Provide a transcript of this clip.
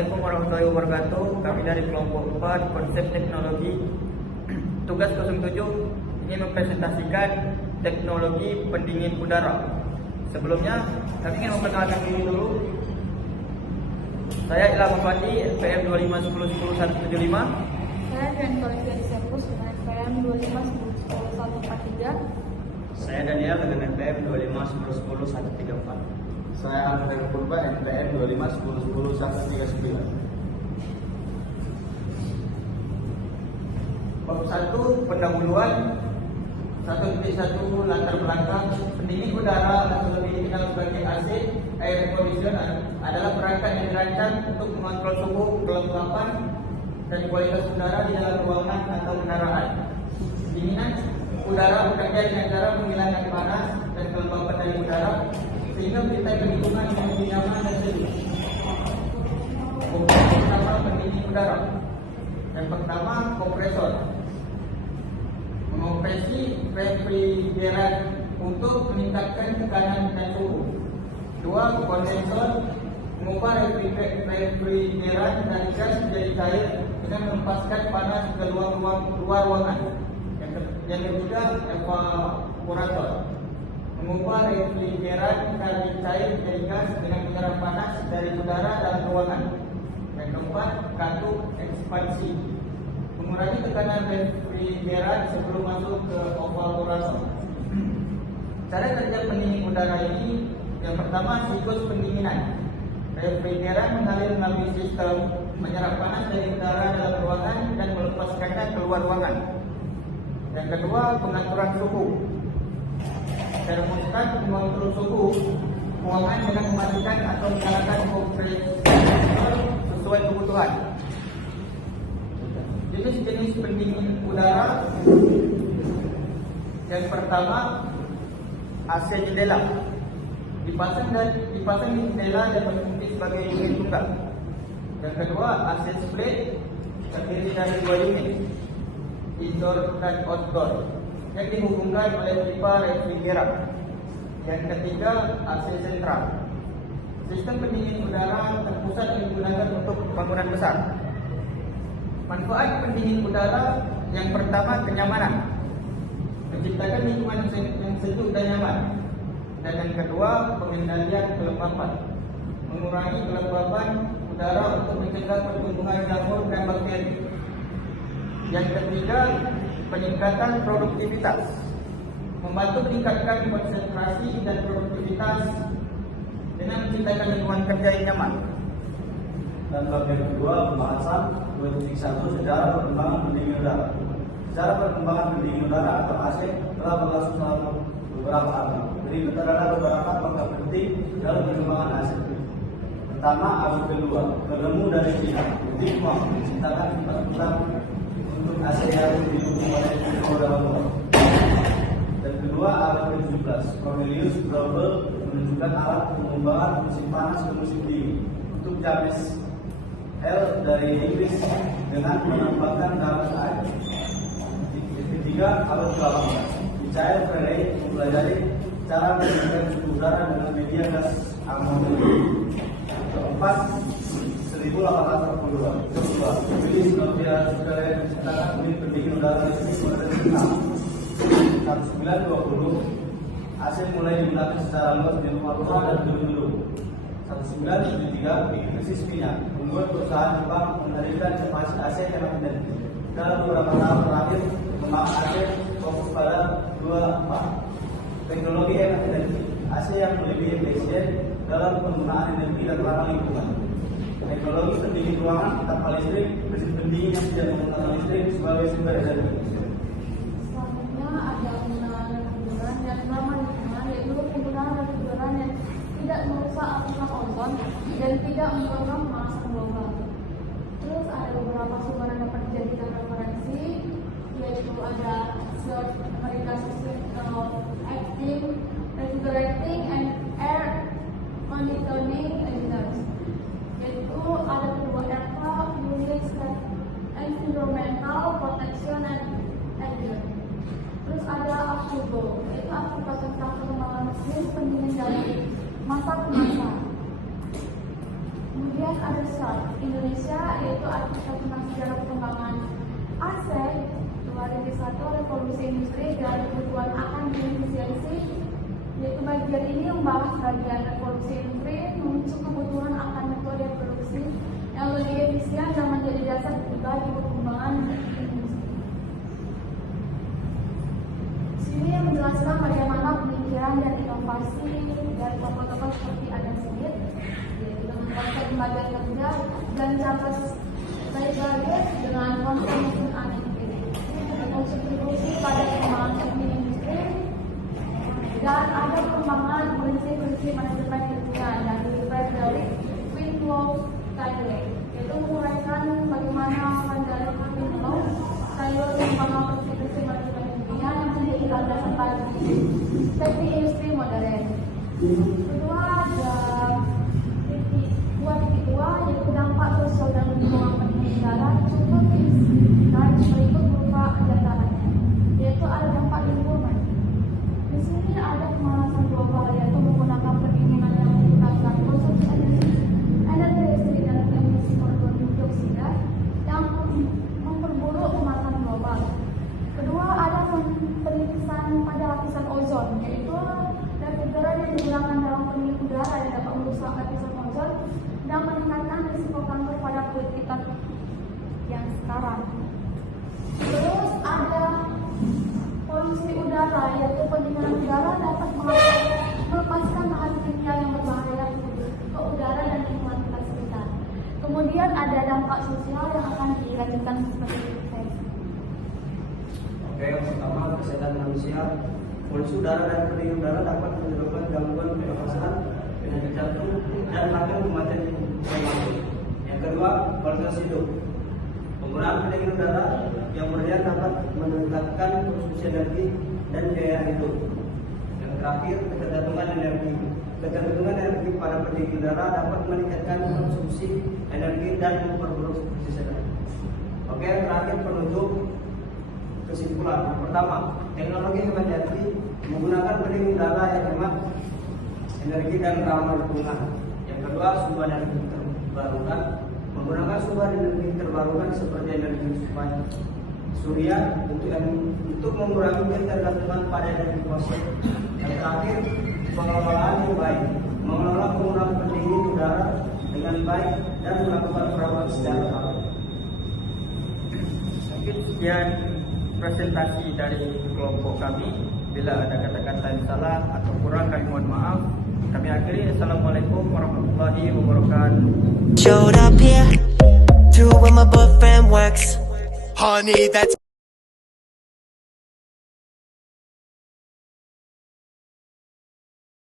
Assalamualaikum warahmatullahi wabarakatuh. Kami dari kelompok 4 konsep teknologi. Tugas 07 ingin mempresentasikan teknologi pendingin udara. Sebelumnya, kami ingin memperkenalkan diri dulu. Saya Ilham Fandi, NPM 2510175. Saya Grand Kolektif Sepus dengan NPM 2510143. Saya Daniel dengan NPM 2510134. Saya Alfred Purba, NPM 2510139. Bab 1 pendahuluan. 1.1 latar belakang. Pendingin udara atau lebih dikenal sebagai AC, air conditioner, adalah perangkat yang dirancang untuk mengontrol suhu, kelembapan, dan kualitas udara di dalam ruangan atau kendaraan. Pendinginan udara bekerja dengan cara menghilangkan panas dan kelembapan dari udara sehingga menciptakan lingkungan yang lebih nyaman dan sejuk. Komponen pertama pendingin udara. Yang pertama, kompresor. Mengopresi refrigeran untuk meningkatkan tekanan dan suhu. 2. Kondensor. Mengubah refrigeran dari gas menjadi cair dengan melepaskan panas ke luar ruangan. Yang ketiga, evaporator. Mengubah refrigeran dari cair menjadi gas dengan menyerap panas dari udara dalam ruangan. Yang keempat, katup ekspansi. Mengurangi tekanan refrigeran sebelum masuk ke evaporator. Cara kerja pendingin udara ini, yang pertama, siklus pendinginan. Refrigeran mengalir melalui sistem menyerap panas dari udara dalam ruangan dan melepaskannya keluar ruangan. Yang kedua, pengaturan suhu. Termostat mengontrol suhu ruangan dengan mematikan atau menyalakan kompresor sesuai kebutuhan. Jenis-jenis pendingin udara. Yang pertama, AC jendela. Dipasang di jendela dan berfungsi sebagai unit tunggal. Yang kedua, AC split terdiri dari 2 unit, indoor dan outdoor, yang dihubungkan oleh pipa refrigeran. Yang ketiga, AC sentral. Sistem pendingin udara terpusat yang digunakan untuk bangunan besar. Manfaat pendingin udara. Yang pertama, kenyamanan. Menciptakan lingkungan yang sejuk dan nyaman. Dan yang kedua, pengendalian kelembapan. Mengurangi kelembapan udara untuk mencegah pertumbuhan jamur dan bakteri. Yang ketiga, peningkatan produktivitas. Membantu meningkatkan konsentrasi dan produktivitas dengan menciptakan lingkungan kerja yang nyaman. Dan bagian kedua, pembahasan 2.1 sejarah perkembangan pendingin udara. Sejarah perkembangan pendingin udara atau AC telah berlangsung selama beberapa abad. Jadi terdapat beberapa fakta penting dalam perkembangan AC. Pertama, abad kedua, penemu dari Cina, Dickman menciptakan infrastruktur untuk AC yang didukung oleh Euratom. Dan kedua, abad ke-17, Cornelius Froebel menunjukkan alat pengembangan musim panas ke musim dingin untuk James L dari Inggris dengan menambahkan dalam air. Ketiga, abad ke-18, Michael Faraday mempelajari cara meningkatkan suhu udara dengan media gas amonia. Keempat, 1842, Willis Novia Sudara menciptakan unit pendingin udara listrik modern pertama. 1920, AC mulai digunakan secara luas di rumah-rumah dan gedung-gedung. 1973, krisis minyak membuat perusahaan Jepang menarik ekspansi AC yang identik. Dalam beberapa tahun terakhir, pengembangan AC fokus pada 2 teknologi identik. AC yang lebih efisien dalam penggunaan energi dan ramah lingkungan. Teknologi pendingin ruangan tanpa listrik, mesin pendingin yang tidak menggunakan listrik sebagai sumber energi. Selanjutnya ada penggunaan refrigeran yang ramah lingkungan, yaitu penggunaan refrigeran yang tidak merusak lapisan ozon dan tidak mendorong pemanasan global. Terus ada beberapa sumber yang dapat dijadikan referensi, yaitu ada Search America System of Acting, Refrigerating and Air Conditioning Engineers, yaitu ada kedua ERPA, Unit Environmental Protection and Engineering. Terus ada AFUGO, yaitu Afrika tentang pengembangan mesin pendingin dari masa ke masa. Kemudian Kemudian ada SHARP Indonesia, yaitu artikel tentang sejarah perkembangan ASEAN 2001 revolusi industri dan kebutuhan akan efisiensi, yaitu bagian ini membahas bagian revolusi industri memuncul kebutuhan akan metode produksi yang lebih efisien dan menjadi dasar bagi perkembangan industri. Sini yang menjelaskan bagaimana pemikiran dan inovasi dari tokoh-tokoh seperti Adam Smith, yaitu dengan konsep pembagian kerja dan Charles Babbage dengan konsep mesin analitik, kontribusi pada pengembangan teknik industri, dan ada pengembangan prinsip-prinsip manajemen lingkungan dari Frederick Winslow Taylor, yaitu menguraikan bagaimana Frederick Winslow Taylor mengembangkan prinsip-prinsip manajemen lingkungan yang menjadi landasan bagi teknik industri modern. Kedua ada titik dua yaitu dampak sosial dan lingkungan peninggalan cukup dan berikut berupa andalannya, yaitu ada dampak lingkungan. Di sini ada pemanasan global, yaitu menggunakan pendinginan yang menyebabkan konsumsi energi listrik dan emisi karbon dioksida yang memperburuk pemanasan global. Kedua ada penipisan pada lapisan ozon, yaitu udara yang digunakan dalam pendingin udara yang dapat merusak lapisan ozon dan meningkatkan risiko kanker pada kulit kita yang sekarang. Terus ada polusi udara, yaitu pendinginan udara dapat melepaskan bahan kimia yang berbahaya ke udara dan lingkungan kita sekitar. Kemudian ada dampak sosial yang akan dilanjutkan seperti itu. Oke, yang pertama kesehatan manusia. Polusi udara dan pendingin udara dapat menyebabkan gangguan pernafasan, penyakit jantung, dan bahkan kematian prematur. Yang kedua, kualitas hidup. Penggunaan pendingin udara yang berlebihan dapat meningkatkan konsumsi energi dan biaya hidup. Yang terakhir, ketergantungan energi. Ketergantungan energi pada pendingin udara dapat meningkatkan konsumsi energi dan memperburuk kondisi energi. Oke, yang terakhir penutup. Kesimpulan, yang pertama, teknologi hemat energi menggunakan pendingin udara yang hemat energi dan ramah lingkungan. Yang kedua, sumber energi terbarukan menggunakan sumber energi terbarukan seperti energi surya untuk mengurangi ketergantungan pada energi fosil. Yang terakhir, pengelolaan yang baik, mengelola penggunaan pendingin udara dengan baik dan melakukan perawatan secara tepat. Mungkin sekian presentasi dari kelompok kami. Bila ada kata-kata yang salah atau kurang, kami mohon maaf. Kami akhiri. Assalamualaikum warahmatullahi wabarakatuh. Showed up here to where my boyfriend works. Honey, that's